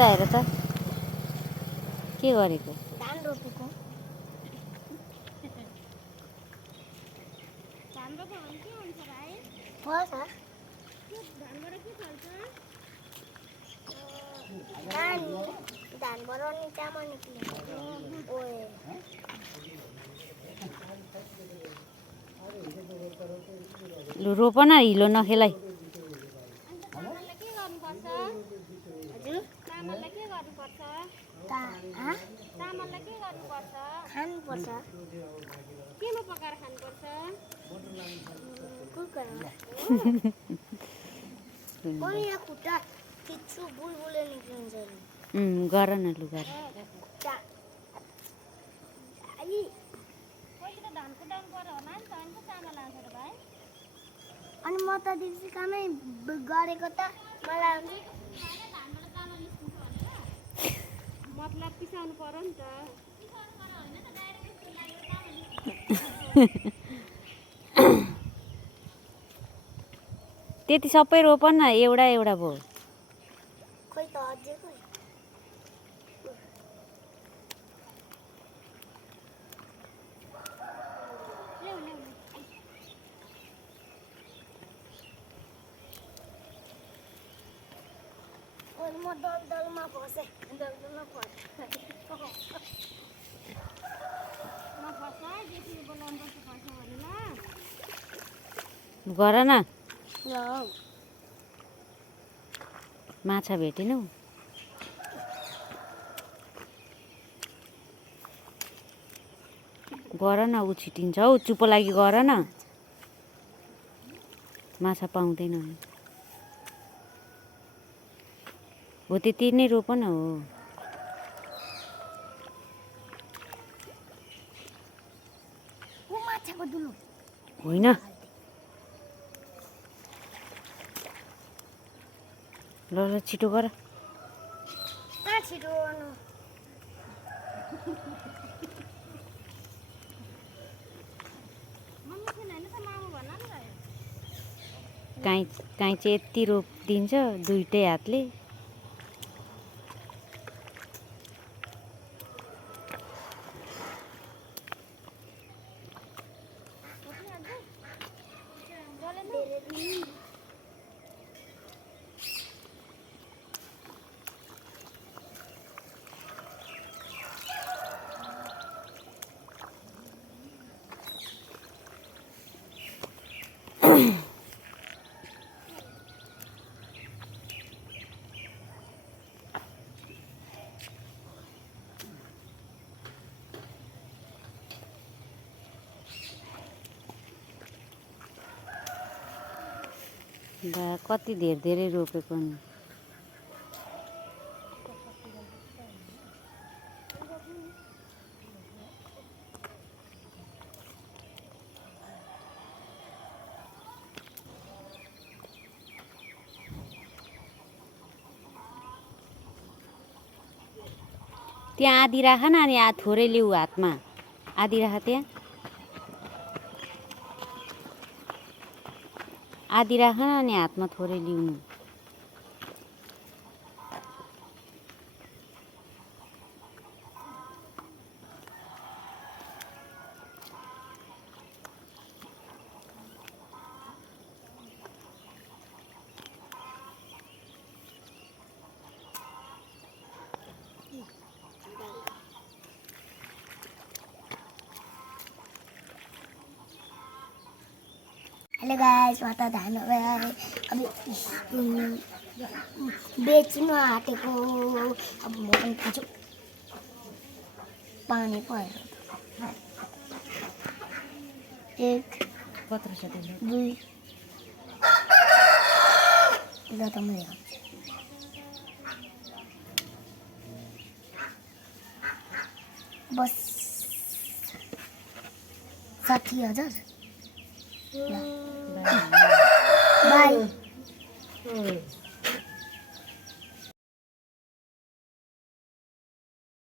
यता हेर त के गरेको धान रोपेको धान रोप्यो भने के हुन्छ भाइ? फल्छ धानबाट के फल्छ? धानबाट नि चामल निक्लिन्छ। ओए लु रोप न हिलो नखेलाई अन्त चामललाई के गर्नुपर्छ? हजुर चामललाई के गर्नुपर्छ? चामललाई के गर्नुपर्छ? खानुपर्छ केमा पकाएर खानुपर्छ? कुकरमा पनि यहाँ खुट्टा खिच्छु बुलबुले निक्लिन्छ नि। गर न लु गर पहिले त धान कुटाउनु पर्यो होला नि त, अनि त चामल आउँछ र भाइ? अनि म त दिउँसो कामै गरेको त मलाई धानबाट चामल निस्किन्छ भनेर मतलब पिसाउनु पर्यो नि त। पिसाउनु पर्यो होइन त, डाइरेक्ट चामल निस्किन्छ। त्यति सबै रोप न एउटा एउटा भयो खोइ त अझै खोइ म दलदलमा फसेँ दलदलमा फसेँ नफर्छ है, जेठी बोलाउनु पर्छ फर्छ भने ल। गर न ल माछा भेटिनौ गर न ऊ छिटिन्छ हौ चुपो लागि गर न माछा पाउँदैन हो त्यति नै रोप न हो माछाको दुलो होइन ल ल छिटो गर कहाँ छिटो गर्नु मम्मी छैन होइन त, मामु भन न भाइ। काहीँ चाहिँ यति रोपिदिन्छ दुइटै हातले बा कति धेरै रोपेको नि त्यहाँ आधी राख न अनि थोरै लिऊ हातमा आधी राख त्यहाँ आधी राख न अनि हातमा थोरै लिउनु हेलो गाइस म त धान अब बेच्नु आँटेको अब म पनि खान्छु पानी परेर एक कत्रो छ दुई ल त मैले बस 60,000 बाई